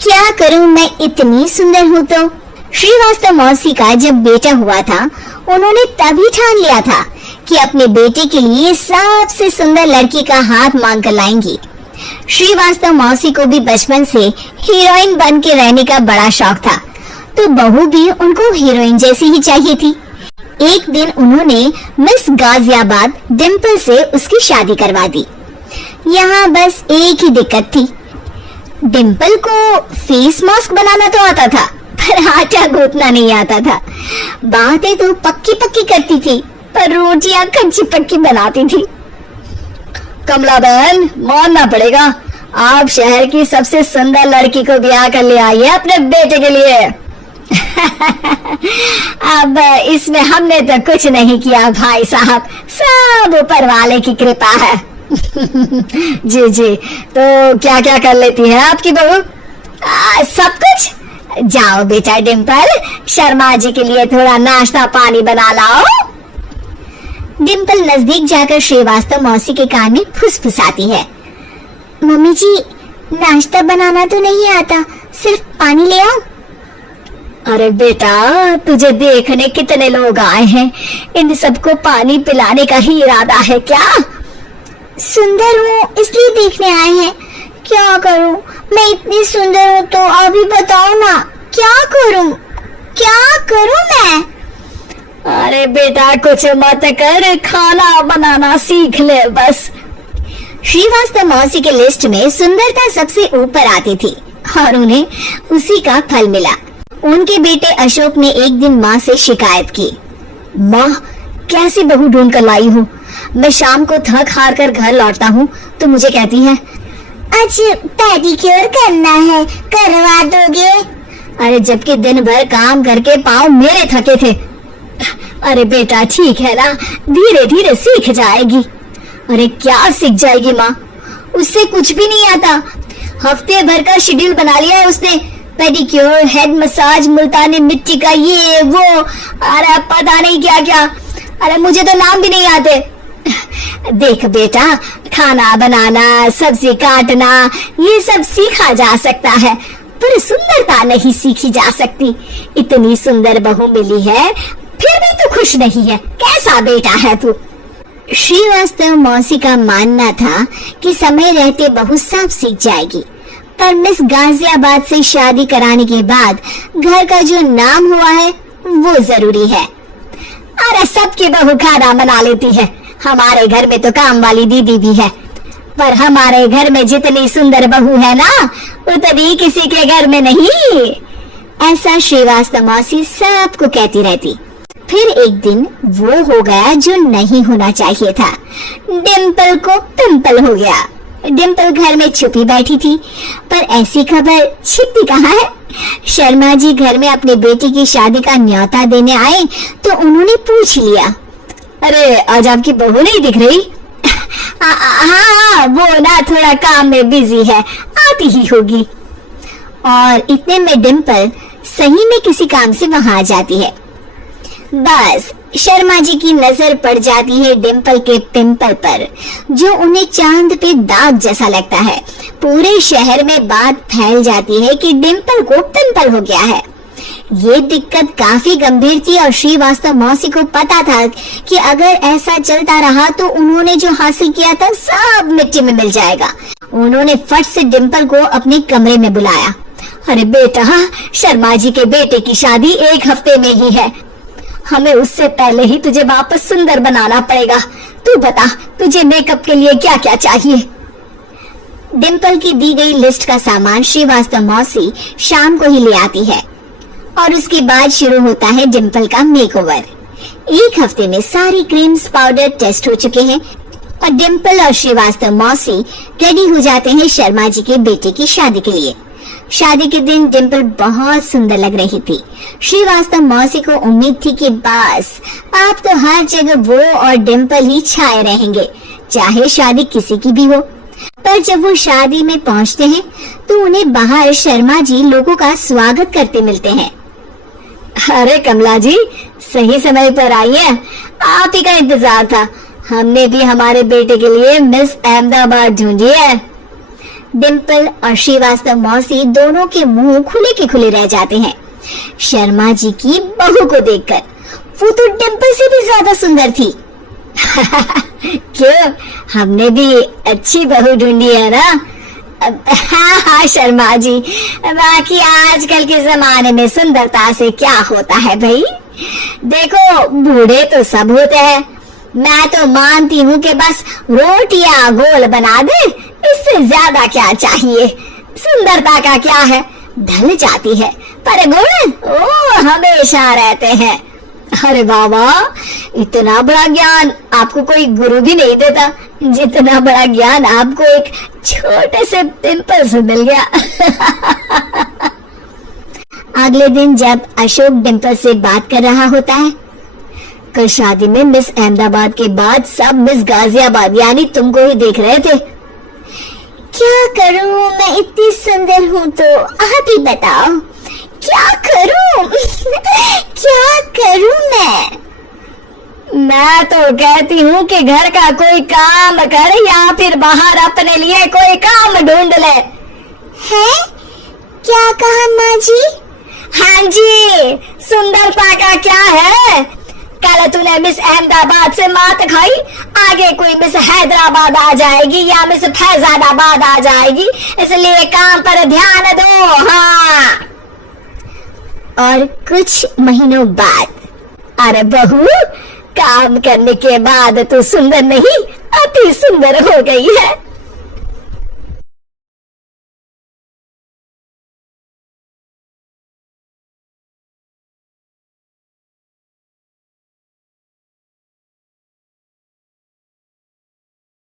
क्या करूं, मैं इतनी सुंदर हूं तो। श्रीवास्तव मौसी का जब बेटा हुआ था, उन्होंने तभी ठान लिया था कि अपने बेटे के लिए सबसे सुंदर लड़की का हाथ मांग कर लाएंगी। श्रीवास्तव मौसी को भी बचपन से हीरोइन बन के रहने का बड़ा शौक था, तो बहू भी उनको हीरोइन जैसी ही चाहिए थी। एक दिन उन्होंने मिस गाजियाबाद डिम्पल से उसकी शादी करवा दी। यहाँ बस एक ही दिक्कत थी, डिम्पल को फेस मास्क बनाना तो आता था, पर आटा गूंथना नहीं आता था। बातें तो पक्की पक्की करती थी, पर रोटियां कच्ची पक्की बनाती थी। कमला बहन, मानना पड़ेगा, आप शहर की सबसे सुंदर लड़की को ब्याह कर ले आई है अपने बेटे के लिए। अब इसमें हमने तो कुछ नहीं किया भाई साहब, सब ऊपर वाले की कृपा है। जी जी, तो क्या क्या कर लेती है आपकी बहू? सब कुछ। जाओ बेटा डिम्पल, शर्मा जी के लिए थोड़ा नाश्ता पानी बना लाओ। डिम्पल नजदीक जाकर श्रीवास्तव मौसी के कान में फुसफुसाती है। मम्मी जी, नाश्ता बनाना तो नहीं आता, सिर्फ पानी ले आओ। अरे बेटा, तुझे देखने कितने लोग आए हैं, इन सबको पानी पिलाने का ही इरादा है क्या? सुंदर हूँ इसलिए देखने आए हैं। क्या करूँ, मैं इतनी सुंदर हूँ तो अभी बताओ ना, क्या करूँ, क्या करूँ मैं? अरे बेटा, कुछ मत कर, खाना बनाना सीख ले बस। श्रीवास्तव मौसी के लिस्ट में सुंदरता सबसे ऊपर आती थी और उन्हें उसी का फल मिला। उनके बेटे अशोक ने एक दिन माँ से शिकायत की। माँ, कैसी बहू ढूंढ कर लाई हूँ? मैं शाम को थक हार कर घर लौटता हूँ तो मुझे कहती है, आज पेडिक्योर करना है, करवा दोगे? अरे जबकि दिन भर काम करके पाँव मेरे थके थे। अरे बेटा ठीक है ना, धीरे धीरे सीख जाएगी। अरे क्या सीख जाएगी माँ, उससे कुछ भी नहीं आता। हफ्ते भर का शेड्यूल बना लिया है उसने, पेडिक्योर, हेड मसाज, मुल्तानी मिट्टी का ये वो, अरे पता नहीं क्या क्या। अरे मुझे तो नाम भी नहीं आते। देख बेटा, खाना बनाना, सब्जी काटना, ये सब सीखा जा सकता है, पर सुंदरता नहीं सीखी जा सकती। इतनी सुंदर बहू मिली है, फिर भी तू खुश नहीं है, कैसा बेटा है तू? श्रीवास्तव मौसी का मानना था कि समय रहते बहू सब सीख जाएगी, पर मिस गाजियाबाद से शादी कराने के बाद घर का जो नाम हुआ है वो जरूरी है। अरे सबकी बहू खाना बना लेती है, हमारे घर में तो काम वाली दीदी भी है, पर हमारे घर में जितनी सुंदर बहू है ना, उतनी किसी के घर में नहीं। ऐसा श्रीवास्तव मौसी सबको कहती रहती। फिर एक दिन वो हो गया जो नहीं होना चाहिए था, डिम्पल को पिंपल हो गया। डिम्पल घर में छुपी बैठी थी, पर ऐसी खबर छिपती कहाँ है। शर्मा जी घर में अपने बेटे की शादी का न्योता देने आए तो उन्होंने पूछ लिया, अरे आज आपकी बहू नहीं दिख रही? हाँ, वो ना थोड़ा काम में बिजी है, आती ही होगी। और इतने में डिम्पल सही में किसी काम से वहां आ जाती है। बस शर्मा जी की नजर पड़ जाती है डिम्पल के पिंपल पर, जो उन्हें चांद पे दाग जैसा लगता है। पूरे शहर में बात फैल जाती है कि डिम्पल को पिंपल हो गया है। ये दिक्कत काफी गंभीर थी और श्रीवास्तव मौसी को पता था कि अगर ऐसा चलता रहा तो उन्होंने जो हासिल किया था सब मिट्टी में मिल जाएगा। उन्होंने फट से डिम्पल को अपने कमरे में बुलाया। अरे बेटा, शर्मा जी के बेटे की शादी एक हफ्ते में ही है, हमें उससे पहले ही तुझे वापस सुंदर बनाना पड़ेगा। तू बता, तुझे मेकअप के लिए क्या क्या चाहिए? डिम्पल की दी गई लिस्ट का सामान श्रीवास्तव मौसी शाम को ही ले आती है और उसके बाद शुरू होता है डिम्पल का मेकओवर। एक हफ्ते में सारी क्रीम्स पाउडर टेस्ट हो चुके हैं और डिम्पल और श्रीवास्तव मौसी रेडी हो जाते हैं शर्मा जी के बेटे की शादी के लिए। शादी के दिन डिम्पल बहुत सुंदर लग रही थी। श्रीवास्तव मौसी को उम्मीद थी कि बस अब तो हर जगह वो और डिम्पल ही छाए रहेंगे, चाहे शादी किसी की भी हो। पर जब वो शादी में पहुंचते हैं तो उन्हें बाहर शर्मा जी लोगों का स्वागत करते मिलते हैं। अरे कमला जी, सही समय पर आई है, आप ही का इंतजार था। हमने भी हमारे बेटे के लिए मिस अहमदाबाद ढूंढी है। डिम्पल और श्रीवास्तव मौसी दोनों के मुंह खुले के खुले रह जाते हैं शर्मा जी की बहू को देखकर। वो तो डिम्पल से भी ज्यादा सुंदर थी। क्यों, हमने भी अच्छी बहू ढूंढी है ना? हाँ हाँ शर्मा जी, बाकी आजकल के जमाने में सुंदरता से क्या होता है भाई? देखो, बूढ़े तो सब होते हैं। मैं तो मानती हूँ कि बस रोटियां गोल बना दे, इससे ज्यादा क्या चाहिए? सुंदरता का क्या है, ढल जाती है, पर गुण ओ हमेशा रहते हैं। अरे बाबा, इतना बड़ा ज्ञान आपको कोई गुरु भी नहीं देता जितना बड़ा ज्ञान आपको एक छोटे से पिंपल से मिल गया। अगले दिन जब अशोक डिम्पल से बात कर रहा होता है, कल शादी में मिस अहमदाबाद के बाद सब मिस गाजियाबाद यानी तुमको ही देख रहे थे। क्या करूं, मैं इतनी सुंदर हूं तो आप ही बताओ, क्या करूं? क्या करूं मैं तो कहती हूँ कि घर का कोई काम कर या फिर बाहर अपने लिए कोई काम ढूंढ ले। है? क्या कहा माँ जी? हाँ जी, सुंदरता का क्या है? कल तूने मिस अहमदाबाद से मात खाई, आगे कोई मिस हैदराबाद आ जाएगी या मिस फैजाबाद आ जाएगी, इसलिए काम पर ध्यान दो। हाँ। और कुछ महीनों बाद, अरे बहू, काम करने के बाद तू सुंदर नहीं, अति सुंदर हो गई है।